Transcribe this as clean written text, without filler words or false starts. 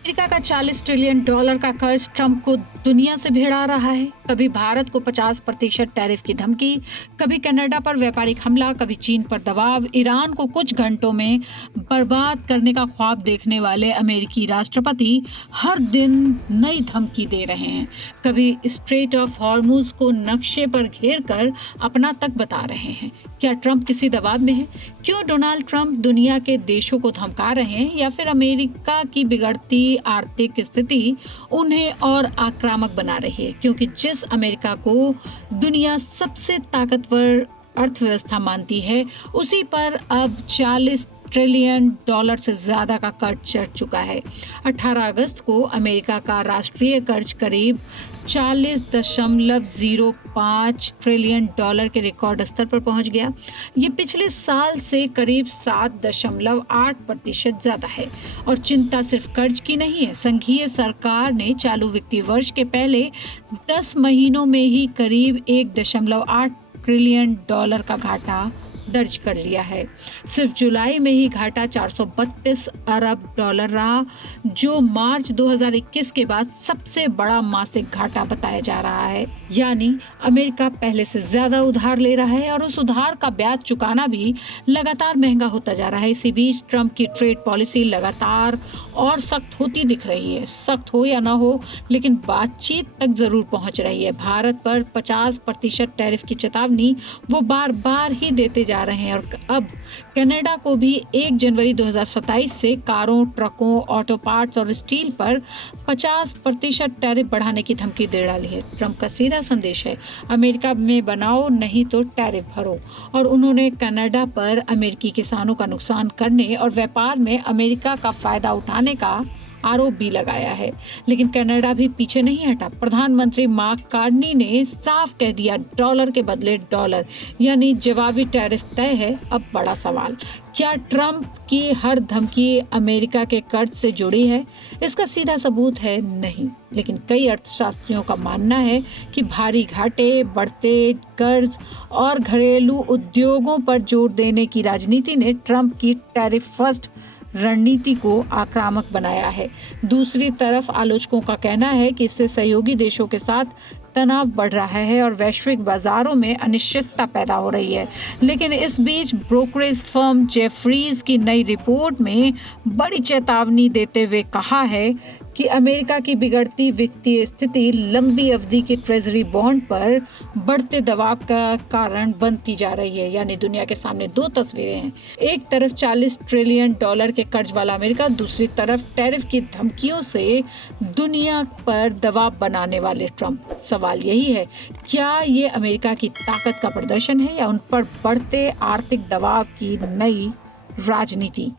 America का 40 trillion dollar का कर्ज ट्रंप को दुनिया से भिड़ा रहा है। कभी भारत को 50% टैरिफ की धमकी, कभी कनाडा पर व्यापारिक हमला, कभी चीन पर दबाव, ईरान को कुछ घंटों में बर्बाद करने का ख्वाब देखने वाले अमेरिकी राष्ट्रपति हर दिन नई धमकी दे रहे हैं। कभी स्ट्रेट ऑफ हॉर्मुज को नक्शे पर घेर कर अपना तक बता रहे हैं। क्या ट्रंप किसी दबाव में है? क्यों डोनाल्ड ट्रंप दुनिया के देशों को धमका रहे हैं, या फिर अमेरिका की बिगड़ती आर्थिक स्थिति उन्हें और आक्रामक बना रही है? क्योंकि जिस अमेरिका को दुनिया सबसे ताकतवर अर्थव्यवस्था मानती है, उसी पर अब 40 ट्रिलियन डॉलर से ज्यादा का कर्ज चढ़ चुका है। 18 अगस्त को अमेरिका का राष्ट्रीय कर्ज करीब 40.05 ट्रिलियन डॉलर के रिकॉर्ड स्तर पर पहुंच गया। ये पिछले साल से करीब 7.8% ज्यादा है। और चिंता सिर्फ कर्ज की नहीं है। संघीय सरकार ने चालू वित्तीय वर्ष के पहले 10 महीनों में ही करीब 1.8 ट्रिलियन डॉलर का घाटा दर्ज कर लिया है। सिर्फ जुलाई में ही घाटा 432 अरब डॉलर रहा, जो मार्च 2021 के बाद सबसे बड़ा मासिक घाटा बताया जा रहा है। यानी अमेरिका पहले से ज्यादा उधार ले रहा है और उस उधार का ब्याज चुकाना भी लगातार महंगा होता जा रहा है। इसी बीच ट्रंप की ट्रेड पॉलिसी लगातार और सख्त होती दिख रही है। सख्त हो या ना हो, लेकिन बातचीत तक जरूर पहुंच रही है। भारत पर 50% टैरिफ की चेतावनी वो बार बार ही देते जा रहे हैं। और अब कनाडा को भी 1 जनवरी 2027 से कारों, ट्रकों, ऑटो पार्ट्स और स्टील पर 50% टैरिफ बढ़ाने की धमकी दे डाली है। ट्रंप का सीधा संदेश है, अमेरिका में बनाओ, नहीं तो टैरिफ भरो। और उन्होंने कनाडा पर अमेरिकी किसानों का नुकसान करने और व्यापार में अमेरिका का फायदा उठाने का आरोप भी लगाया है। लेकिन कनाडा भी पीछे नहीं हटा। प्रधानमंत्री मार्क कार्नी ने साफ कह दिया, डॉलर के बदले डॉलर, यानी जवाबी टैरिफ तय है। अब बड़ा सवाल, क्या ट्रंप की हर धमकी अमेरिका के कर्ज से जुड़ी है? इसका सीधा सबूत है नहीं, लेकिन कई अर्थशास्त्रियों का मानना है कि भारी घाटे, बढ़ते कर्ज और घरेलू उद्योगों पर जोर देने की राजनीति ने ट्रंप की टैरिफ फर्स्ट रणनीति को आक्रामक बनाया है। दूसरी तरफ आलोचकों का कहना है कि इससे सहयोगी देशों के साथ तनाव बढ़ रहा है और वैश्विक बाजारों में अनिश्चितता पैदा हो रही है। लेकिन इस बीच ब्रोकरेज फर्म जेफरीज की नई रिपोर्ट में बड़ी चेतावनी देते हुए कहा है कि अमेरिका की बिगड़ती वित्तीय स्थिति लंबी अवधि के ट्रेजरी बॉन्ड पर बढ़ते दबाव का कारण बनती जा रही है। यानी दुनिया के सामने दो तस्वीरें हैं, एक तरफ 40 ट्रिलियन डॉलर के कर्ज वाला अमेरिका, दूसरी तरफ टैरिफ की धमकियों से दुनिया पर दबाव बनाने वाले ट्रंप। सवाल यही है, क्या ये अमेरिका की ताकत का प्रदर्शन है या उन पर बढ़ते आर्थिक दबाव की नई राजनीति?